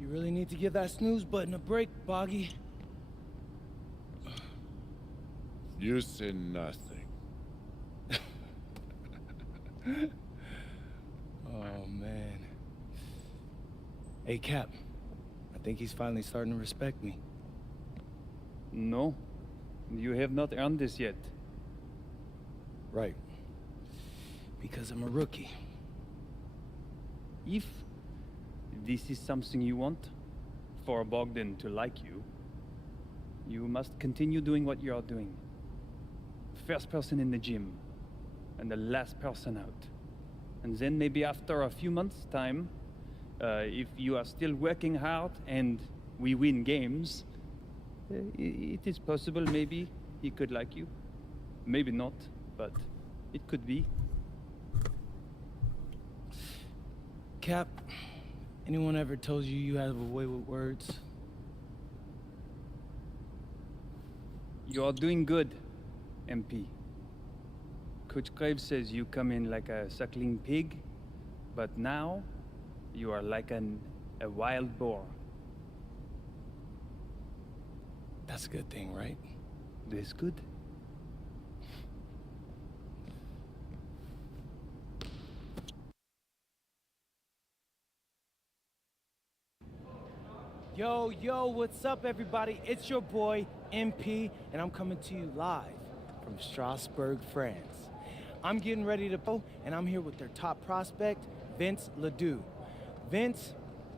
You really need to give that snooze button a break, Boggy. You say nothing. Oh, man. Hey, Cap. I think he's finally starting to respect me. No, you have not earned this yet. Right. Because I'm a rookie. If this is something you want, for Bogdan to like you, you must continue doing what you are doing. First person in the gym, and the last person out. And then maybe after a few months' time, if you are still working hard and we win games, it is possible maybe he could like you. Maybe not, but it could be. Cap, anyone ever told you you have a way with words? You are doing good, MP. Coach Graves says you come in like a suckling pig, but now you are like a wild boar. That's a good thing, right? This good? Yo, what's up, everybody? It's your boy, MP, and I'm coming to you live from Strasbourg, France. I'm getting ready to go, and I'm here with their top prospect, Vince Ledoux. Vince,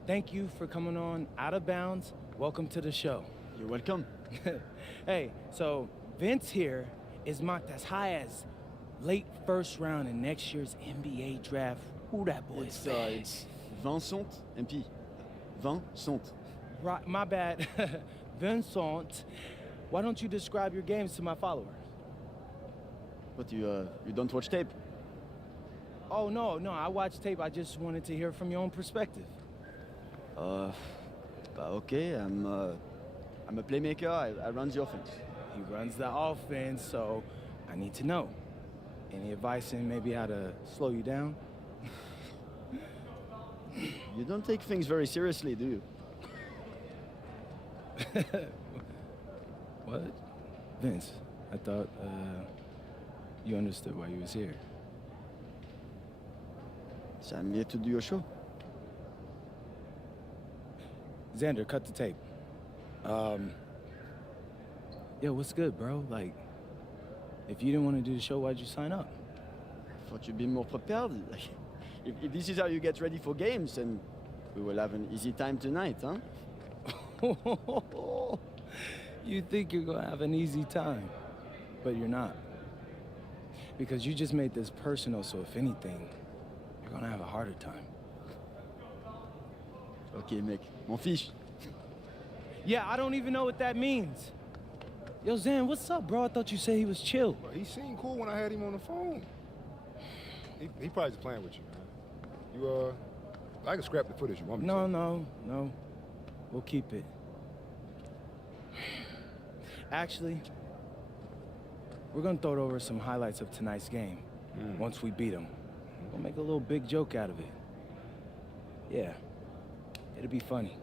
thank you for coming on Out of Bounds. Welcome to the show. You're welcome. Hey, so Vince here is mocked as high as late first round in next year's NBA draft. Who that boy is? It's Vincent, MP. Vincent. Right, my bad. Vincent, why don't you describe your games to my followers? But you don't watch tape? Oh, no, I watch tape. I just wanted to hear from your own perspective. Okay, I'm a playmaker. I run the offense. He runs the offense, so I need to know. Any advice in maybe how to slow you down? You don't take things very seriously, do you? What? Vince, I thought, you understood why you was here. So I'm here to do your show. Xander, cut the tape. Yo, what's good, bro? Like, if you didn't want to do the show, why'd you sign up? Thought you'd be more prepared. If this is how you get ready for games, then we will have an easy time tonight, huh? You think you're gonna have an easy time, but you're not. Because you just made this personal, so if anything, you're gonna have a harder time. Okay, mec. M'en fiche. Yeah, I don't even know what that means. Yo, Zan, what's up, bro? I thought you said he was chill. Well, he seemed cool when I had him on the phone. He probably just playing with you, man. I can scrap the footage you want me to. No. We'll keep it. Actually, we're gonna throw over some highlights of tonight's game. Once we beat them. We'll make a little big joke out of it. Yeah, it'll be funny.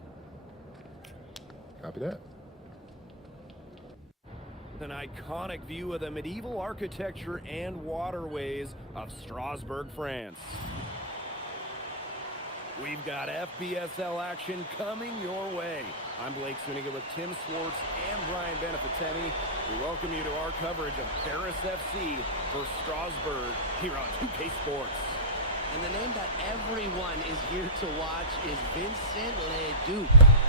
Copy that. An iconic view of the medieval architecture and waterways of Strasbourg, France. We've got FBSL action coming your way. I'm Blake Suniga with Tim Swartz and Brian Beneficeni. We welcome you to our coverage of Paris FC for Strasbourg here on 2K Sports. And the name that everyone is here to watch is Vincent Ledoux.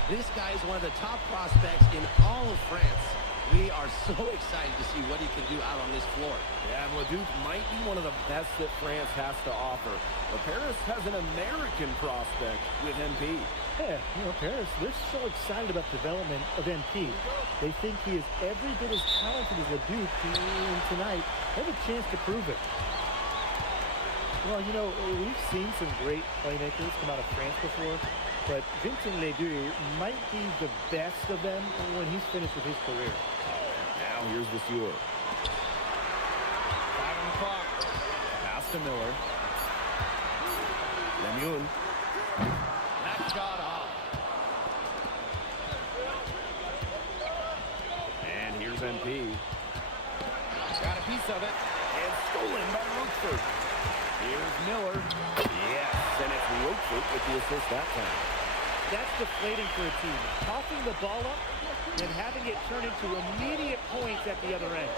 This guy is one of the top prospects in all of France. We are so excited to see what he can do out on this floor. Yeah, and Ledoux might be one of the best that France has to offer. But Paris has an American prospect with MP. Yeah, Paris, they're so excited about the development of MP. They think he is every bit as talented as Ledoux, and tonight they have a chance to prove it. Well, we've seen some great playmakers come out of France before, but Vincent Ledoux might be the best of them when he's finished with his career. Now here's Vasseur. 5 on the clock. Pass to Miller. Lemoun. That shot off. of it. And stolen by Rochford. Here's Miller. Yes, and it's Rochford with the assist that time. That's deflating for a team. Tossing the ball up and having it turn into immediate points at the other end.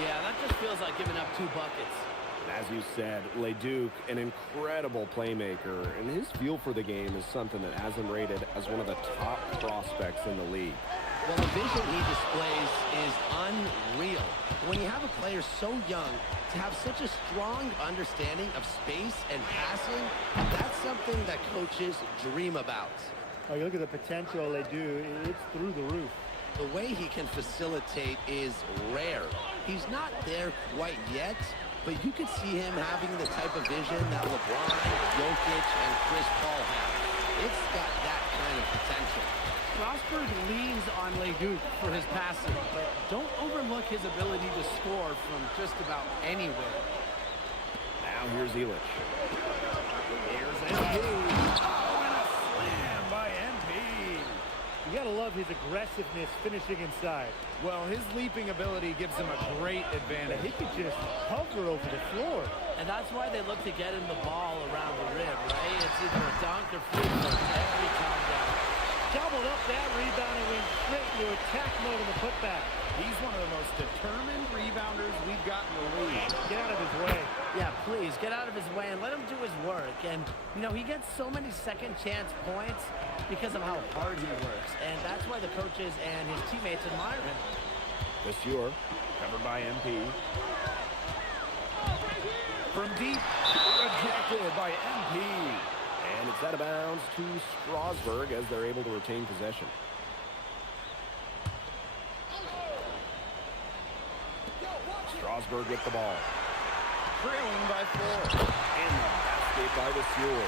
Yeah, that just feels like giving up 2 buckets. As you said, Leduc, an incredible playmaker, and his feel for the game is something that has him rated as one of the top prospects in the league. Well, the vision he displays is unreal. When you have a player so young, to have such a strong understanding of space and passing, that's something that coaches dream about. Oh, you look at the potential they do, it's through the roof. The way he can facilitate is rare. He's not there quite yet, but you could see him having the type of vision that LeBron, Jokic, and Chris Paul have. It's got that kind of potential. Strasburg leans on Leduc for his passing, but don't overlook his ability to score from just about anywhere. Now here's Illich. Here's MP. Oh, and a slam by MP. You gotta love his aggressiveness finishing inside. Well, his leaping ability gives him a great That advantage. he could just hover over the floor. And that's why they look to get him the ball around the rim, right? It's either a dunk or free throw every time down. Doubled up that rebound and went straight into attack mode in the putback. He's one of the most determined rebounders we've got in the league. Get out of his way. Yeah, please, get out of his way and let him do his work. And, you know, he gets so many second chance points because of how hard he works. And that's why the coaches and his teammates admire him. Vasseur, covered by MP. From deep, rejected by MP. And it's out of bounds to Strasburg as they're able to retain possession. Strasburg with the ball. Trailing by 4. And the basket by Vasseur.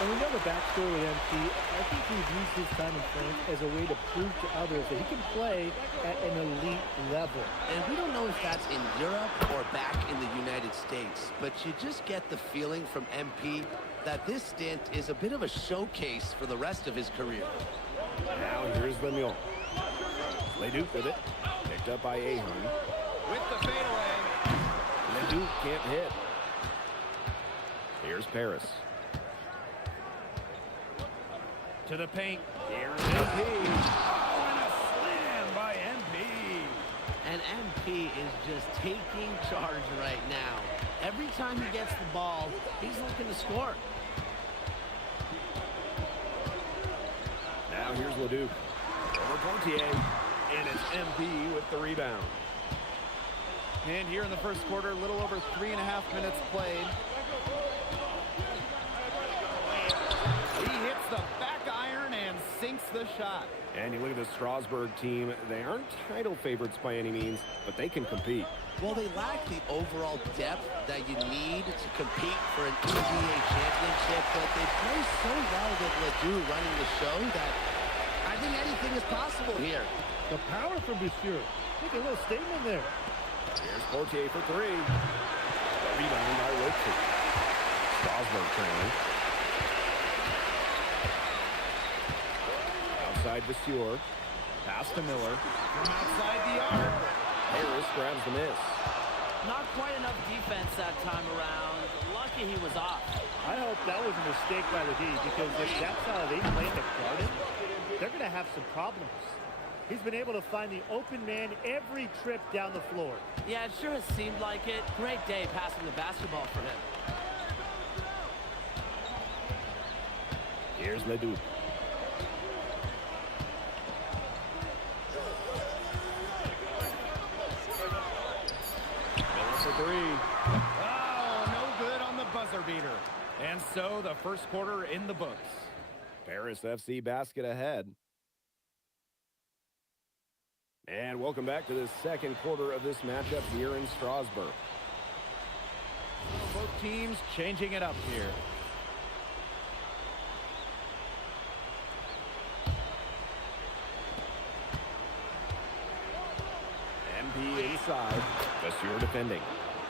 And we know the backstory with MP. I think he's used his time in France as a way to prove to others that he can play at an elite level. And we don't know if that's in Europe or back in the United States, but you just get the feeling from MP that this stint is a bit of a showcase for the rest of his career. Now here's Vigneault. Leduc with it. Picked up by Ahern. With the fadeaway. Leduc can't hit. Here's Paris. To the paint. Here's MP. Oh, and a slam by MP. And MP is just taking charge right now. Every time he gets the ball, he's looking to score. Now here's Leduc. Over Portier. And it's MP with the rebound. And here in the first quarter, a little over 3.5 minutes played. He hits the back iron and sinks the shot. And you look at the Strasburg team. They aren't title favorites by any means, but they can compete. Well, they lack the overall depth that you need to compete for an NBA championship, but they play so well with Ledoux running the show that I think anything is possible here. The power from Vasseur. Make a little statement there. Here's Portier for 3. Rebound by Rochford. Strasburg trailing. Outside Vasseur. Pass to Miller. From outside the arc. Harris grabs the miss. Not quite enough defense that time around. Lucky he was off. I hope that was a mistake by the D, because if that's how they play the Garden, they're going to have some problems. He's been able to find the open man every trip down the floor. Yeah, it sure has seemed like it. Great day passing the basketball for him. Here's Ledoux. Miller for 3. Oh, no good on the buzzer beater. And so the first quarter in the books. Paris FC basket ahead. And welcome back to the second quarter of this matchup here in Strasburg. Both teams changing it up here. MP inside. Vasseur defending.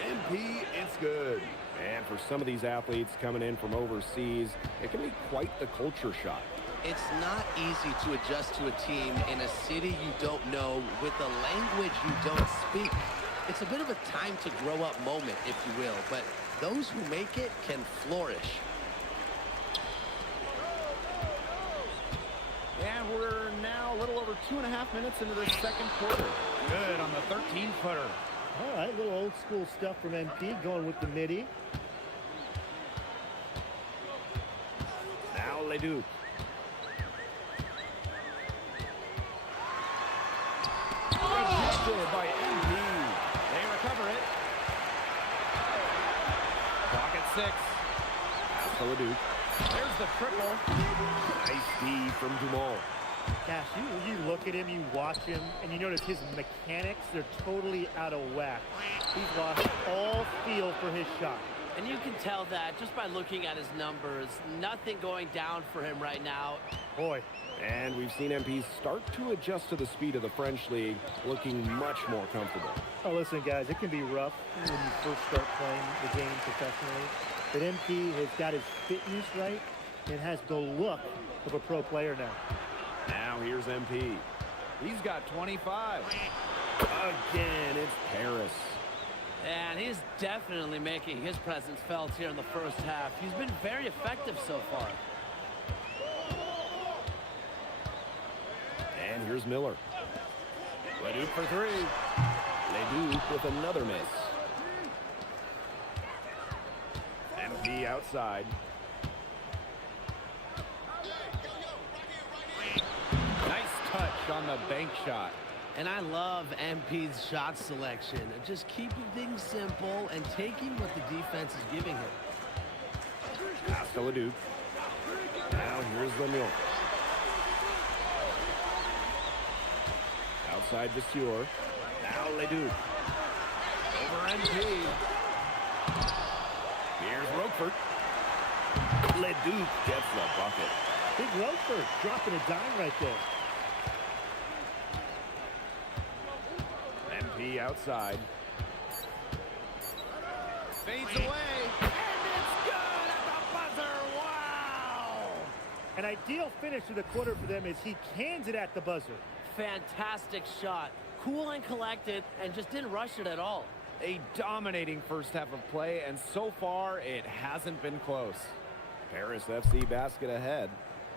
MP, it's good. And for some of these athletes coming in from overseas, it can be quite the culture shock. It's not easy to adjust to a team in a city you don't know with a language you don't speak. It's a bit of a time to grow up moment, if you will, but those who make it can flourish. And we're now a little over 2.5 minutes into the second quarter. Good on the 13-footer. All right, little old school stuff from MP going with the midi. Now Leduc. Rejected by MP. They recover it. Clock at 6. Pass to Leduc. There's the triple. Nice D from Dumont. Cash, you look at him, you watch him, and you notice his mechanics, they're totally out of whack. He's lost all feel for his shot. And you can tell that just by looking at his numbers. Nothing going down for him right now. Boy. And we've seen MP start to adjust to the speed of the French league, looking much more comfortable. Oh, listen, guys, it can be rough when you first start playing the game professionally. But MP has got his fitness right and has the look of a pro player now. Now here's MP. He's got 25. Again, it's Paris. And he's definitely making his presence felt here in the first half. He's been very effective so far. And here's Miller. Leduc for 3. Leduc with another miss. MP outside. Nice touch on the bank shot. And I love MP's shot selection. Just keeping things simple and taking what the defense is giving him. Pass to Leduc. Now here's Lemieux. Outside Vasseur. Now Leduc. Over MP. Here's Roquefort. Leduc gets the bucket. Big Roquefort dropping a dime right there. MP outside. Fades away. And it's good at the buzzer. Wow. An ideal finish to the quarter for them as he cans it at the buzzer. Fantastic shot. Cool and collected, and just didn't rush it at all. A dominating first half of play, and so far it hasn't been close. Paris FC basket ahead.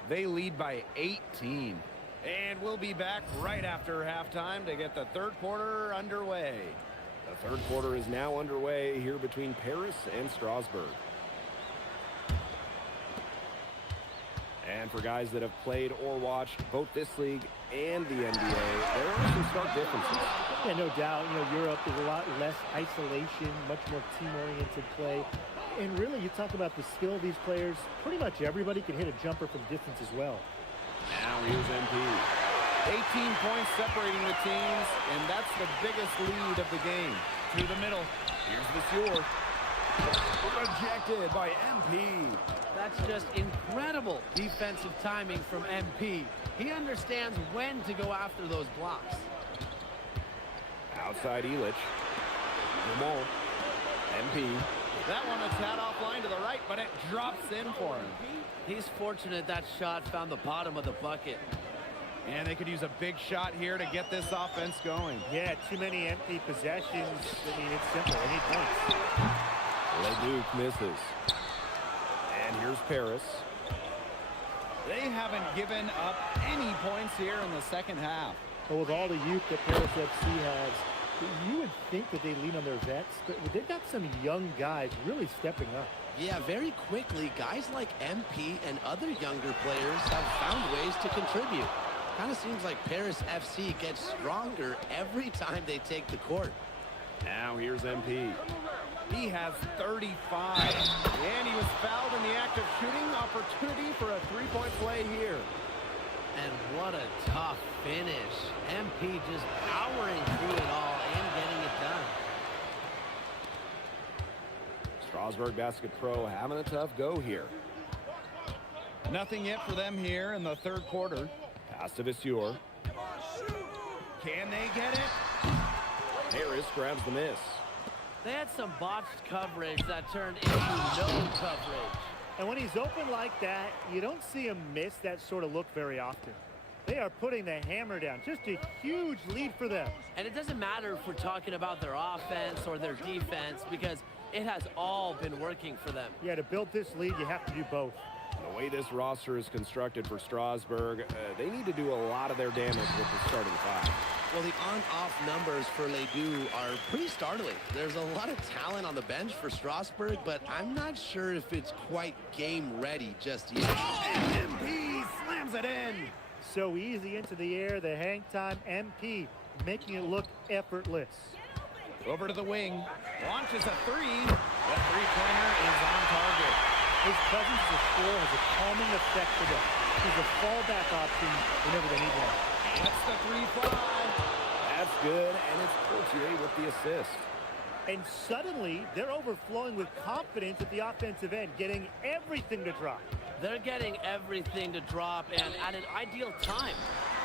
They lead by 18. And we'll be back right after halftime to get the third quarter underway. The third quarter is now underway here between Paris and Strasbourg. And for guys that have played or watched both this league and the NBA, there are some stark differences. Yeah, no doubt. You know, Europe is a lot less isolation, much more team-oriented play. And really, you talk about the skill of these players, pretty much everybody can hit a jumper from distance as well. Now here's MP. 18 points separating the teams, and that's the biggest lead of the game. To the middle. Here's Vasseur. Rejected by MP. That's just incredible defensive timing from MP. He understands when to go after those blocks. Outside Illich. Dumont. MP. That one a tad offline to the right, but it drops in for him. He's fortunate that shot found the bottom of the bucket. And they could use a big shot here to get this offense going. Yeah, too many empty possessions. I mean, it's simple. They need points. Leduc misses. And here's Paris. They haven't given up any points here in the second half. But with all the youth that Paris FC has, you would think that they lean on their vets, but they've got some young guys really stepping up. Yeah, very quickly, guys like MP and other younger players have found ways to contribute. Kind of seems like Paris FC gets stronger every time they take the court. Now here's MP. He has 35. And he was fouled in the act of shooting. Opportunity for a three-point play here. And what a tough finish. MP just powering through it all and getting it done. Strasbourg Basket Pro having a tough go here. Nothing yet for them here in the third quarter. Pass to Vasseur. Can they get it? Harris grabs the miss. They had some botched coverage that turned into no coverage. And when he's open like that, you don't see him miss that sort of look very often. They are putting the hammer down. Just a huge lead for them. And it doesn't matter if we're talking about their offense or their defense, because it has all been working for them. Yeah, to build this lead, you have to do both. The way this roster is constructed for Strasburg, they need to do a lot of their damage with the starting five. Well, the on-off numbers for Ledoux are pretty startling. There's a lot of talent on the bench for Strasburg, but I'm not sure if it's quite game ready just yet. And MP slams it in. So easy into the air, the hang time, MP making it look effortless. Over to the wing, launches a three. The three-pointer is on target. His presence as a scorer has a calming effect for them. He's a fallback option whenever they need one. That's the 3-5. That's good, and it's Courtier with the assist. And suddenly, they're overflowing with confidence at the offensive end, getting everything to drop. They're getting everything to drop, and at an ideal time.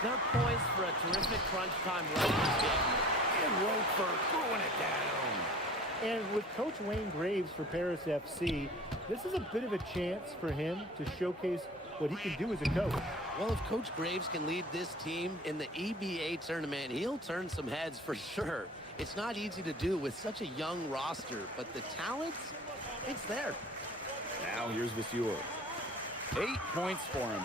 They're poised for a terrific crunch time run in this game. And Roquefort throwing it down. And with Coach Wayne Graves for Paris FC, this is a bit of a chance for him to showcase what he can do as a coach. Well, if Coach Graves can lead this team in the EBA tournament, he'll turn some heads for sure. It's not easy to do with such a young roster, but the talent, it's there. Now here's Vasseur. 8 points for him.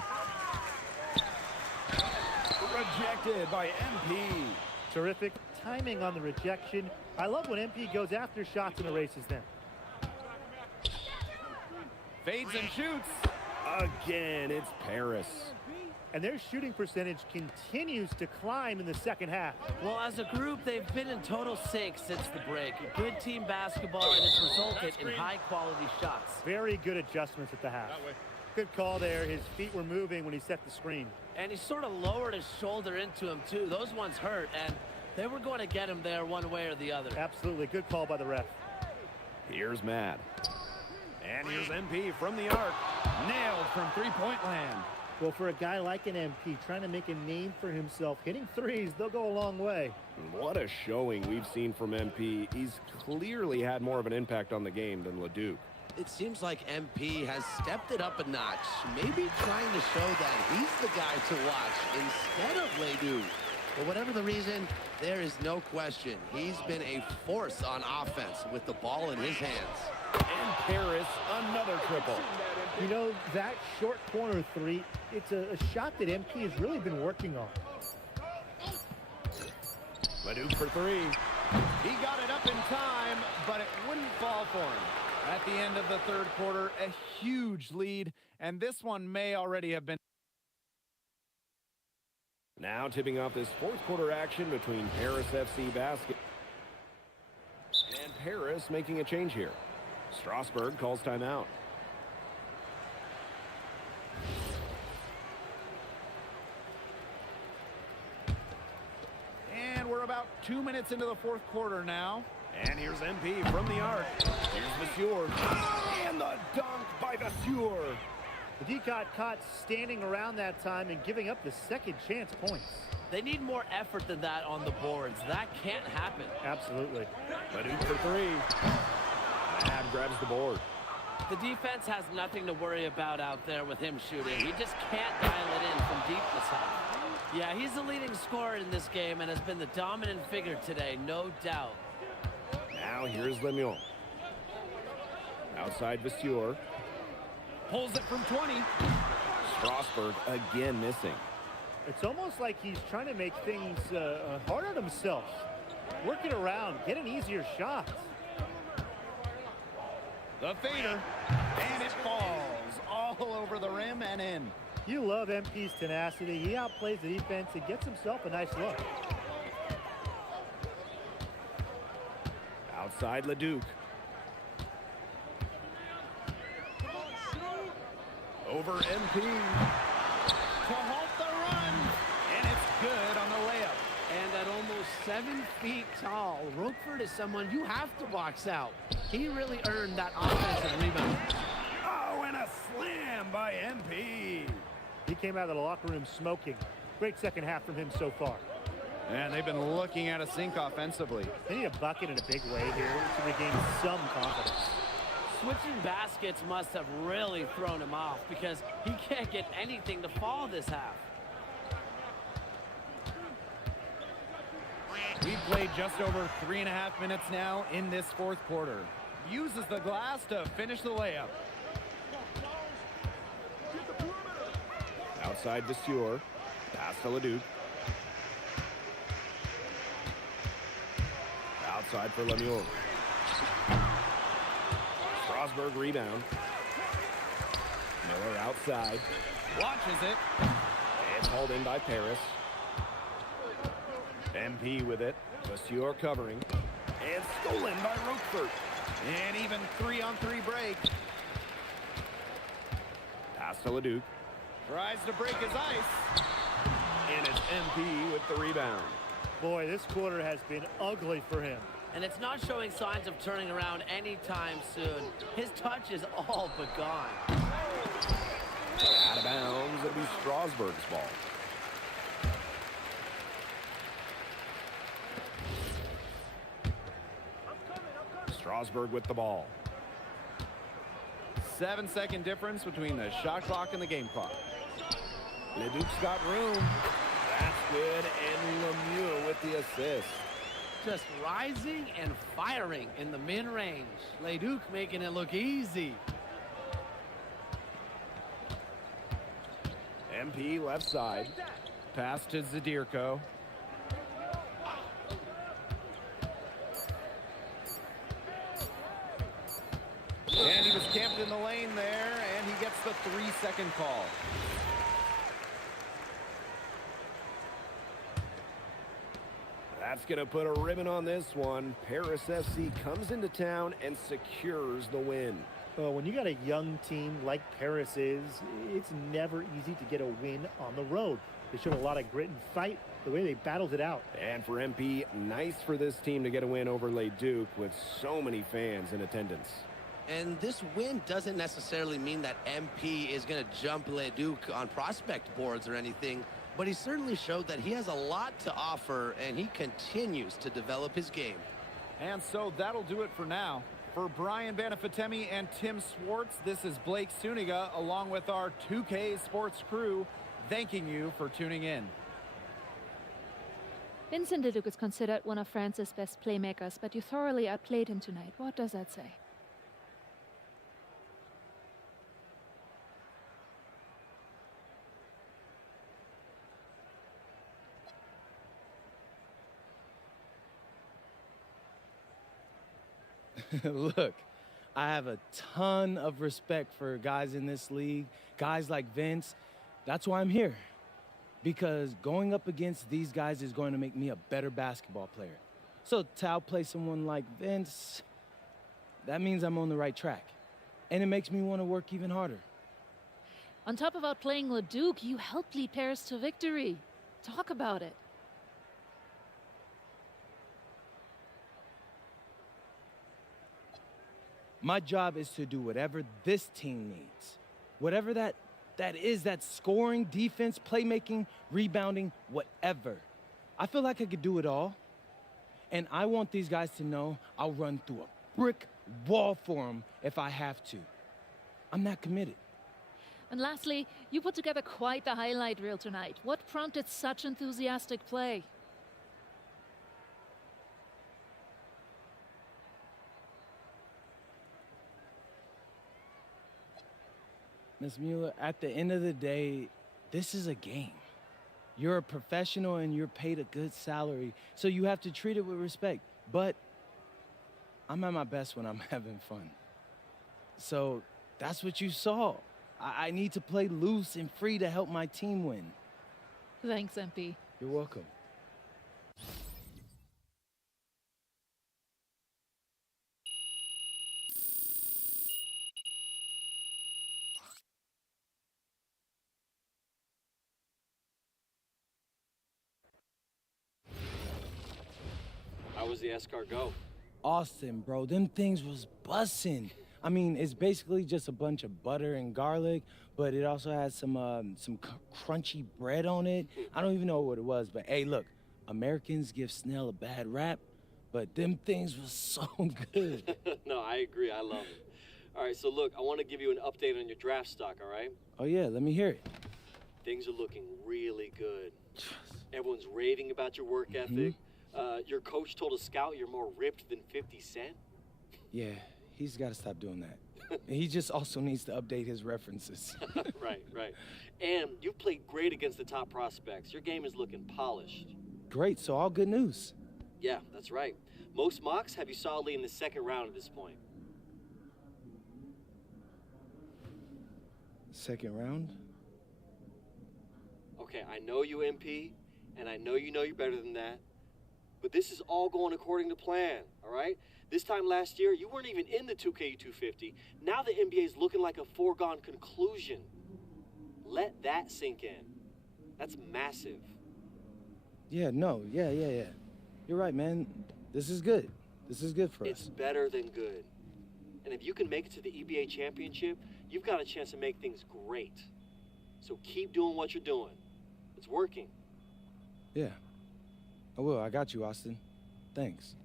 Rejected by MP. Terrific timing on the rejection. I love when MP goes after shots and erases them. Fades and shoots. Again, it's Paris. And their shooting percentage continues to climb in the second half. Well, as a group, they've been in total sync since the break. Good team basketball, and it's resulted in high-quality shots. Very good adjustments at the half. Good call there. His feet were moving when he set the screen. And he sort of lowered his shoulder into him, too. Those ones hurt, and they were going to get him there one way or the other. Absolutely. Good call by the ref. Here's Mad. And here's MP from the arc. Nailed from three-point land. Well, for a guy like an MP trying to make a name for himself, hitting threes, they'll go a long way. What a showing we've seen from MP. He's clearly had more of an impact on the game than Leduc. It seems like MP has stepped it up a notch, maybe trying to show that he's the guy to watch instead of Ledoux. But whatever the reason, there is no question he's been a force on offense with the ball in his hands. And Paris, another triple. You know, that short corner three, it's a shot that MP has really been working on. Leduc for three. He got it up in time, but it wouldn't fall for him. At the end of the third quarter, a huge lead, and this one may already have been. Now tipping off this fourth quarter action between Paris FC Basket and Paris making a change here. Strasburg calls timeout. And we're about 2 minutes into the fourth quarter now. And here's MP from the arc. Here's Vasseur. And the dunk by Vasseur. The D got caught standing around that time and giving up the second chance points. They need more effort than that on the boards. That can't happen. Absolutely. Leduc for three. Mad grabs the board. The defense has nothing to worry about out there with him shooting. He just can't dial it in from deep this half. Yeah, he's the leading scorer in this game and has been the dominant figure today, no doubt. Now here's Lemieux. Outside Vasseur. Pulls it from 20. Strasburg again missing. It's almost like he's trying to make things hard on himself. Work it around, get an easier shot. The fader, and it falls all over the rim and in. You love MP's tenacity. He outplays the defense and gets himself a nice look. Outside Leduc. Over MP. To halt the run, and it's good on the layup. And at almost 7 feet tall, Roquefort is someone you have to box out. He really earned that offensive rebound. Oh, and a slam by MP. He came out of the locker room smoking. Great second half from him so far. And they've been looking at a sink offensively. They need a bucket in a big way here to regain some confidence. Switching baskets must have really thrown him off because he can't get anything to fall this half. We've played just over 3.5 minutes now in this fourth quarter. Uses the glass to finish the layup. Outside Vasseur. Pass to Leduc. Outside for Lemuel. Strasburg rebound. Miller outside. Watches it. And hauled in by Paris. MP with it. Vasseur covering. And stolen by Roquefort. And even 3-on-3 break. Pass to Leduc. Tries to break his ice. And it's MP with the rebound. Boy, this quarter has been ugly for him. And it's not showing signs of turning around anytime soon. His touch is all but gone. Out of bounds. It'll be Strasburg's ball. Strasburg with the ball. 7-second difference between the shot clock and the game clock. Leduc's got room. That's good. And Lemieux with the assist. Just rising and firing in the mid-range. Leduc making it look easy. MP left side. Pass to Zadirko. And he was camped in the lane there, and he gets the 3-second call. That's going to put a ribbon on this one. Paris FC comes into town and secures the win. Well, when you got a young team like Paris is, it's never easy to get a win on the road. They showed a lot of grit and fight, the way they battled it out. And for MP, nice for this team to get a win over Leduc with so many fans in attendance. And this win doesn't necessarily mean that MP is going to jump Leduc on prospect boards or anything, but he certainly showed that he has a lot to offer, and he continues to develop his game. And so that'll do it for now. For Brian Banafitemi and Tim Swartz, this is Blake Suniga along with our 2K Sports crew, thanking you for tuning in. Vincent Leduc is considered one of France's best playmakers, but you thoroughly outplayed him tonight. What does that say? Look, I have a ton of respect for guys in this league, guys like Vince. That's why I'm here. Because going up against these guys is going to make me a better basketball player. So to outplay someone like Vince, that means I'm on the right track. And it makes me want to work even harder. On top of outplaying Leduc, you helped lead Paris to victory. Talk about it. My job is to do whatever this team needs. Whatever that is, that's scoring, defense, playmaking, rebounding, whatever. I feel like I could do it all. And I want these guys to know I'll run through a brick wall for them if I have to. I'm not committed. And lastly, you put together quite the highlight reel tonight. What prompted such enthusiastic play? Ms. Mueller, at the end of the day, this is a game. You're a professional and you're paid a good salary, so you have to treat it with respect. But I'm at my best when I'm having fun. So that's what you saw. I need to play loose and free to help my team win. Thanks, MP. You're welcome. How was the escargot? Austin, bro, them things was bussin'. I mean, it's basically just a bunch of butter and garlic, but it also has some crunchy bread on it. I don't even know what it was, but hey, look, Americans give Snell a bad rap, but them things was so good. No, I agree. I love it. All right, so look, I want to give you an update on your draft stock, all right? Oh, yeah, let me hear it. Things are looking really good. Everyone's raving about your work ethic. Your coach told a scout you're more ripped than 50 Cent? Yeah, he's got to stop doing that. He just also needs to update his references. Right. And you've played great against the top prospects. Your game is looking polished. Great, so all good news. Yeah, that's right. Most mocks have you solidly in the second round at this point. Second round? Okay, I know you, MP, and I know you're better than that. But this is all going according to plan, all right? This time last year, you weren't even in the 2K 250. Now the NBA is looking like a foregone conclusion. Let that sink in. That's massive. Yeah. You're right, man. This is good. This is good for us. It's better than good. And if you can make it to the EBA championship, you've got a chance to make things great. So keep doing what you're doing. It's working. Yeah. I will. I got you, Austin. Thanks.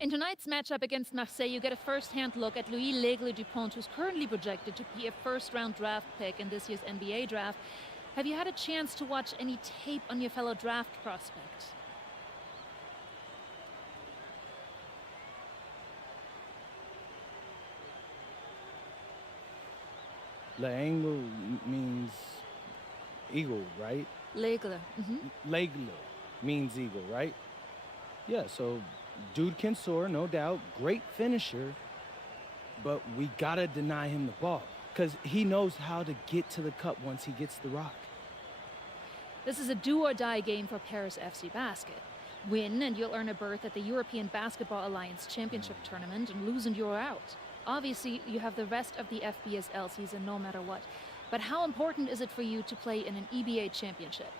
In tonight's matchup against Marseille, you get a first-hand look at Louis L'Aigle-Dupont, who's currently projected to be a first-round draft pick in this year's NBA draft. Have you had a chance to watch any tape on your fellow draft prospect? L'Aigle means eagle, right? L'Aigle. L'Aigle means eagle, right? Yeah, so dude can soar, no doubt. Great finisher. But we gotta deny him the ball, because he knows how to get to the cup once he gets the rock. This is a do-or-die game for Paris FC Basket. Win and you'll earn a berth at the European Basketball Alliance Championship Tournament, and lose and you're out. Obviously, you have the rest of the FBSL season no matter what. But how important is it for you to play in an EBA championship?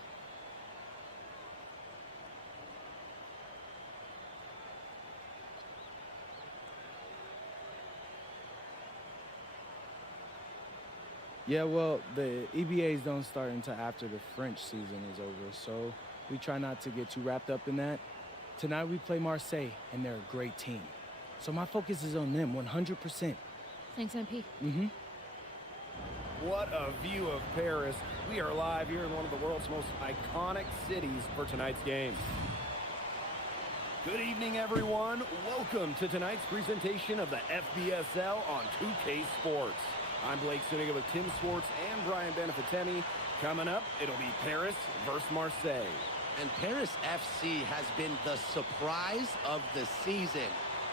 Yeah, well, the EBAs don't start until after the French season is over, so we try not to get too wrapped up in that. Tonight we play Marseille, and they're a great team. So my focus is on them, 100%. Thanks, MP. What a view of Paris. We are live here in one of the world's most iconic cities for tonight's game. Good evening, everyone. Welcome to tonight's presentation of the FBSL on 2K Sports. I'm Blake Suniga with Tim Swartz and Brian Benefitemi. Coming up, it'll be Paris versus Marseille. And Paris FC has been the surprise of the season.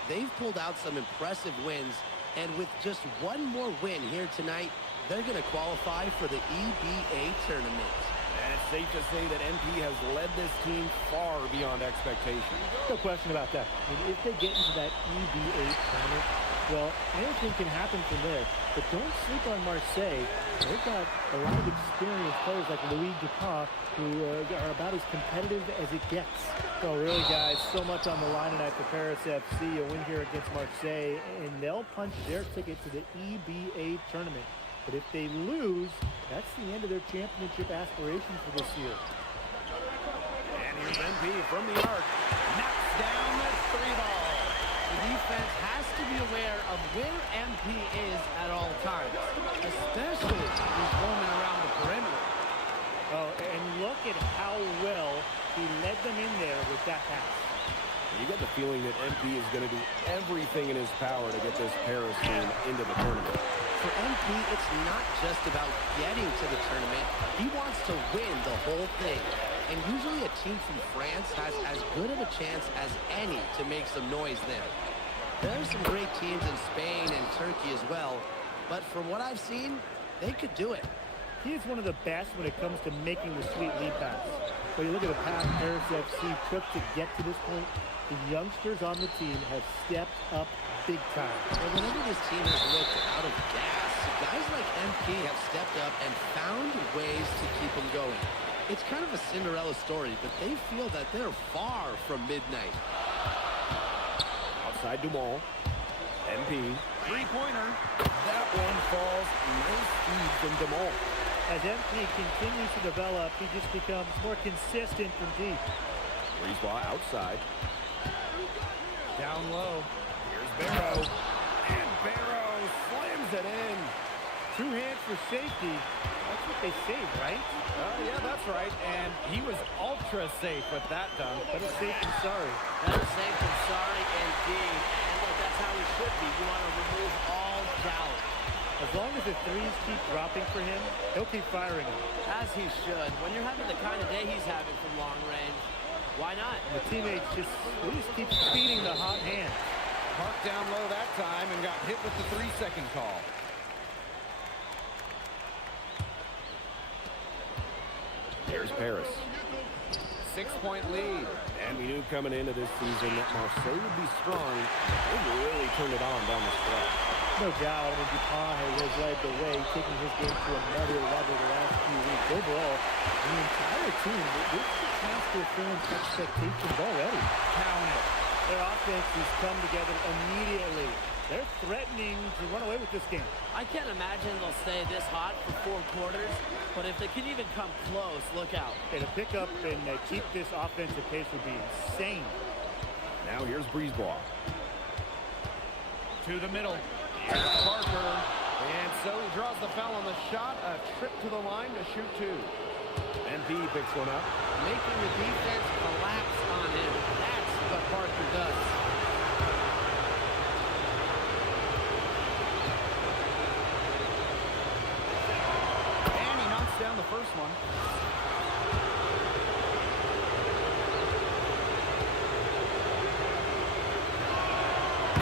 They've pulled out some impressive wins, and with just one more win here tonight, they're going to qualify for the EBA tournament. And it's safe to say that MP has led this team far beyond expectation. No question about that. I mean, if they get into that EBA tournament, well, anything can happen from there. But don't sleep on Marseille. They've got a lot of experienced players like Louis Dupont, who are about as competitive as it gets. So really, guys, so much on the line tonight for Paris FC. A win here against Marseille, and they'll punch their ticket to the EBA tournament. But if they lose, that's the end of their championship aspirations for this year. And here's MP from the arc. Knocks down the three ball. The defense has to be aware of where MP is at all times, especially if he's roaming around the perimeter. Oh, and look at how well he led them in there with that pass. You get the feeling that MP is going to do everything in his power to get this Paris team into the tournament. For MP, it's not just about getting to the tournament. He wants to win the whole thing. And usually a team from France has as good of a chance as any to make some noise there. There are some great teams in Spain and Turkey as well, but from what I've seen, they could do it. He is one of the best when it comes to making the sweet lead pass. When you look at the path Paris FC took to get to this point, the youngsters on the team have stepped up big time. And whenever this team has looked out of gas, guys like MP have stepped up and found ways to keep them going. It's kind of a Cinderella story, but they feel that they're far from midnight. Outside Dumont. MP. Three-pointer. That one falls. Nice feed from DeMol. As MP continues to develop, he just becomes more consistent from deep. Breezeball outside. Down low. Here's Barrow. And Barrow slams it in. 2 hands for safety. That's what they say, right? Yeah, that's right. And he was ultra safe with that dunk. Better safe than sorry. Better safe than sorry indeed. And look, that's how he should be. You want to remove all doubt. As long as the threes keep dropping for him, he'll keep firing them. As he should. When you're having the kind of day he's having from long range, why not? And the teammates just keep feeding the hot hand. Parked down low that time and got hit with the 3-second call. There's Paris. 6-point lead. And we knew coming into this season that Marseille would be strong. They really turned it on down the stretch. No doubt, I mean, Dupont has led the way, taking his game to another level the last few weeks. Overall, the entire team, they've surpassed their fans' expectations already. Count it. Their offense has come together immediately. They're threatening to run away with this game. I can't imagine they'll stay this hot for 4 quarters, but if they can even come close, look out. And to pick up and keep this offensive pace would be insane. Now here's Breezeball. To the middle. Here's Parker. And so he draws the foul on the shot. A trip to the line to shoot 2. MP picks one up. Making the defense collapse on him. That's what Parker does. And he knocks down the first one.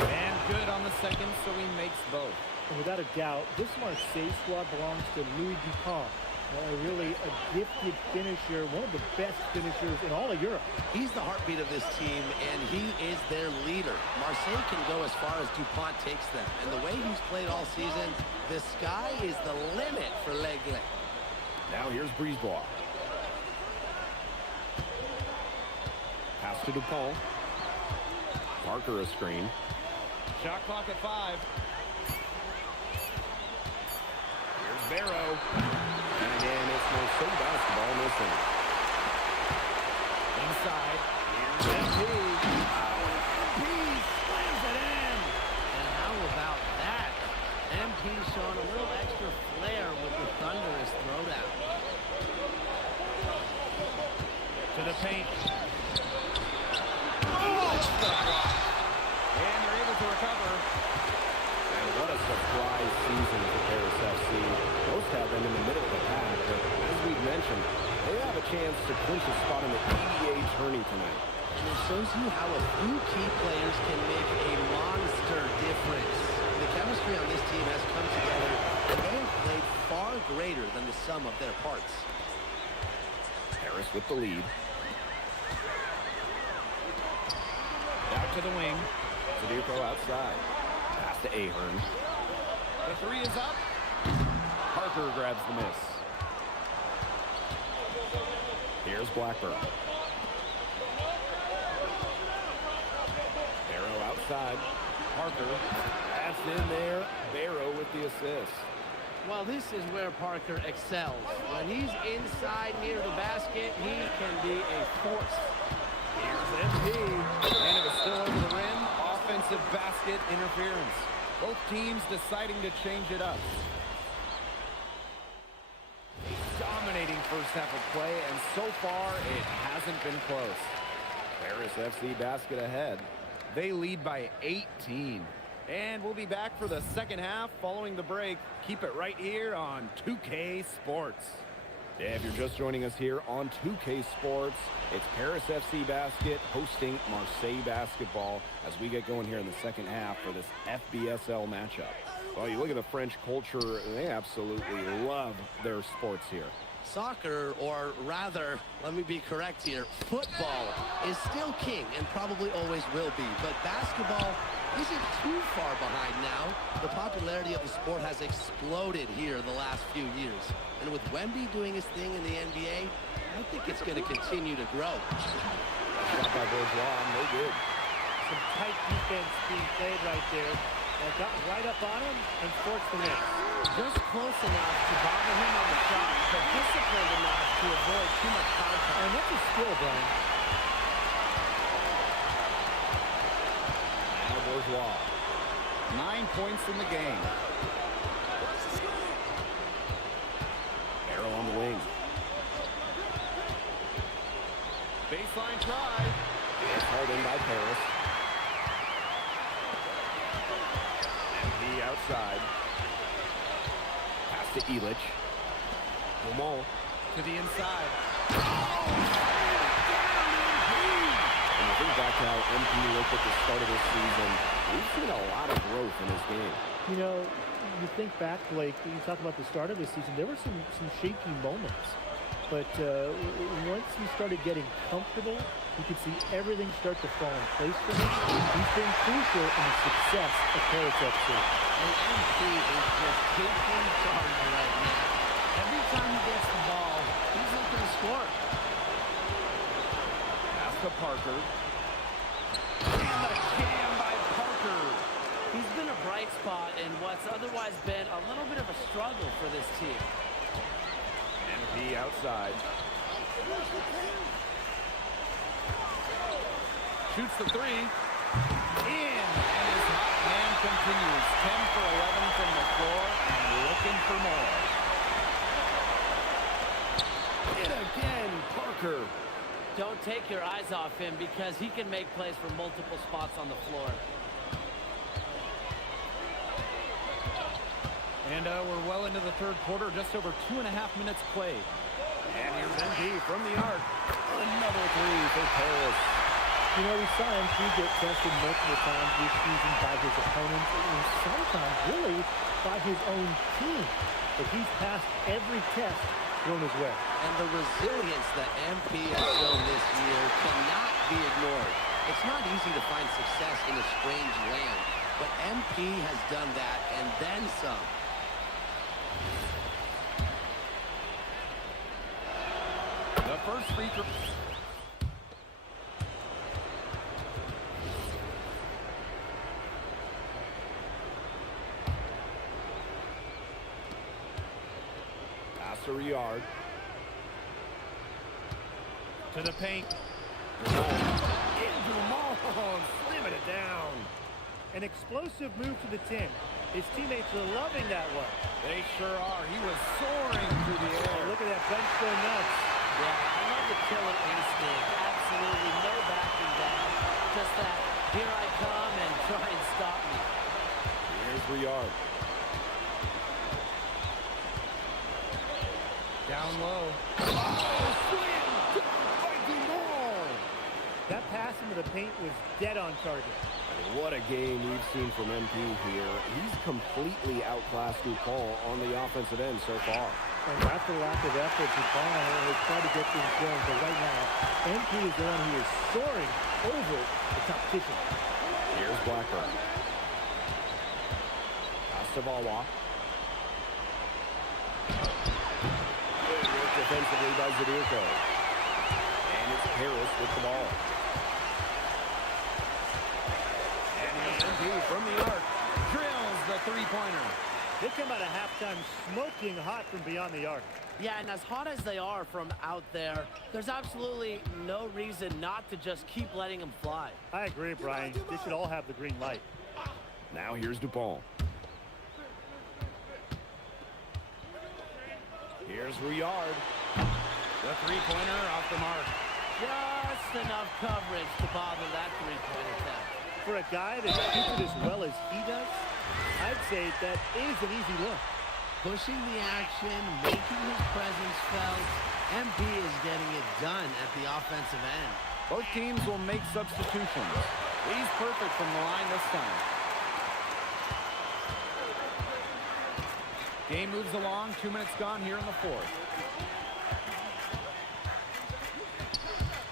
And good on the second, so he makes both. And without a doubt, this Marseille squad belongs to Louis Dupont. Really a gifted finisher, one of the best finishers in all of Europe. He's the heartbeat of this team, and he is their leader. Marseille can go as far as Dupont takes them. And the way he's played all season, the sky is the limit for L'Aigle. Now here's Breezeball. Pass to DuPont. Parker a screen. Shot clock at 5. Here's Barrow. And again, it's Marseille basketball missing. Inside. Here's MP. MP slams it in. And how about that? MP showing a little extra flair with the thunderous throwdown. To the paint. Oh, the block. And they're able to recover. And what a surprise season for Paris FC. Most have been in the middle of the pack, but as we've mentioned, they have a chance to clinch a spot in the EVA tourney tonight. And it shows you how a few key players can make a monster difference. The chemistry on this team has come together, and they have played far greater than the sum of their parts. Paris with the lead. Out to the wing. Sadipo outside. Pass to Ahern. The 3 is up. Parker grabs the miss. Here's Blackburn. Barrow outside. Parker. That's in there. Barrow with the assist. Well, this is where Parker excels. When he's inside near the basket, he can be a force. Here's MP. And it was still over the rim. Offensive basket interference. Both teams deciding to change it up. Dominating first half of play, and so far it hasn't been close. Paris FC basket ahead. They lead by 18. And we'll be back for the second half following the break. Keep it right here on 2K Sports. Yeah, if you're just joining us here on 2K Sports, it's Paris FC Basket hosting Marseille Basketball as we get going here in the second half for this FBSL matchup. Well, you look at the French culture, they absolutely love their sports here. Soccer, or rather, let me be correct here, football is still king and probably always will be. But basketball isn't too far behind now. The popularity of the sport has exploded here the last few years. And with Wemby doing his thing in the NBA, I think it's going to continue to grow. Shot by Bourgeois, no good. Some tight defense being played right there. Got right up on him and forced the miss. Just close enough to bother him on the shot, but disciplined enough to avoid too much contact. And that's a skill, Brian. Now Bourgeois. 9 points in the game. Arrow on the wing. Baseline try. It's held in by Paris. MP outside. Pass to Elich. Dumont to the inside. And I think back to how MP looked at the start of this season. We've seen a lot of growth in his game. You know, you think back, Blake, when you talk about the start of the season, there were some shaky moments. But once he started getting comfortable, you could see everything start to fall in place for him. He's been crucial in the success of Paris FC. And MP is just taking charge right now. Every time he gets the ball, he's looking to score. Pass to Parker. And the jam by Parker. He's been a bright spot in what's otherwise been a little bit of a struggle for this team. MP outside. Shoots the three. In. And his hot man continues. 10 for 11 from the floor and looking for more. In again, Parker. Don't take your eyes off him because he can make plays from multiple spots on the floor. And we're well into the third quarter, just over 2.5 minutes played. And here's MP from the arc. Another three for Paris. You know, we saw MP get tested multiple times this season by his opponents and sometimes really by his own team. But he's passed every test thrown his way. And the resilience that MP has shown this year cannot be ignored. It's not easy to find success in a strange land, but MP has done that and then some. The first free throw. Pass to Riyard. To the paint. Dumont slimming it down. An explosive move to the 10. His teammates are loving that one. They sure are. He was soaring through the air. Look at that bench go nuts. Yeah, I love the killer instinct. Absolutely no backing down. Just that, here I come and try and stop me. Here's Riyard. Down low. Oh, slam! By Dumont! That pass into the paint was dead on target. What a game we've seen from MP here. He's completely outclassed DuPont on the offensive end so far. And after lack of effort, DuPont has tried to get things going, but right now, MP is the one who is soaring over the competition. Here's Blackburn. Pass to Valois. Good work defensively by Zadirko. And it's Harris with the ball. From the arc, drills the three-pointer. They come out of halftime smoking hot from beyond the arc. Yeah, and as hot as they are from out there, there's absolutely no reason not to just keep letting them fly. I agree, Brian. They should all have the green light. Now here's DuPont. Here's Riyard. The three-pointer off the mark. Just enough coverage to bother that three-point attempt. For a guy that shoots it as well as he does, I'd say that is an easy look. Pushing the action, making his presence felt. MP is getting it done at the offensive end. Both teams will make substitutions. He's perfect from the line this time. Game moves along. 2 minutes gone here in the fourth.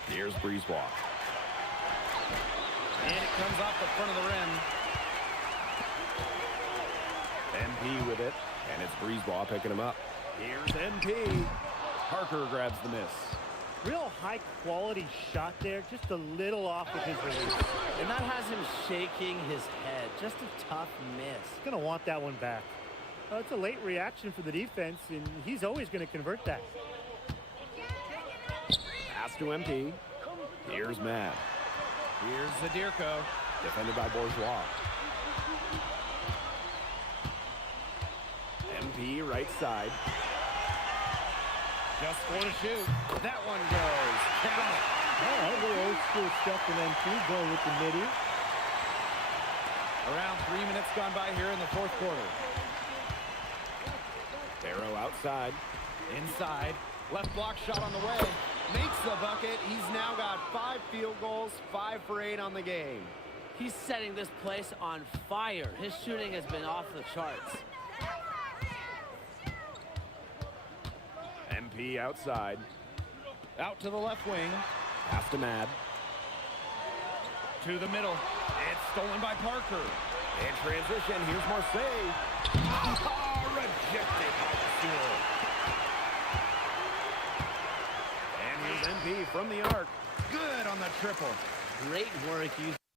Here's Brisebois. And it comes off the front of the rim. MP with it. And it's Brisebois picking him up. Here's MP. Parker grabs the miss. Real high-quality shot there, just a little off with his release. And that has him shaking his head. Just a tough miss. He's going to want that one back. Well, it's a late reaction for the defense, and he's always going to convert that. Pass to MP. Here's Matt. Here's Zadirko. Defended by Bourgeois. MP right side. Just going to shoot. That one goes. Count it. All right, a little old school stuff from MP, going with the midi. Around 3 minutes gone by here in the fourth quarter. Barrow outside. Inside. Left block shot on the way. Makes the bucket. He's now got 5 field goals, 5 for 8 on the game. He's setting this place on fire. His shooting has been off the charts. MP outside. Out to the left wing. Pass to Mad. To the middle. It's stolen by Parker. In transition, here's Marseille. Oh, rejected by Sewell. And here's MP from the arc. Good on the triple. Great work.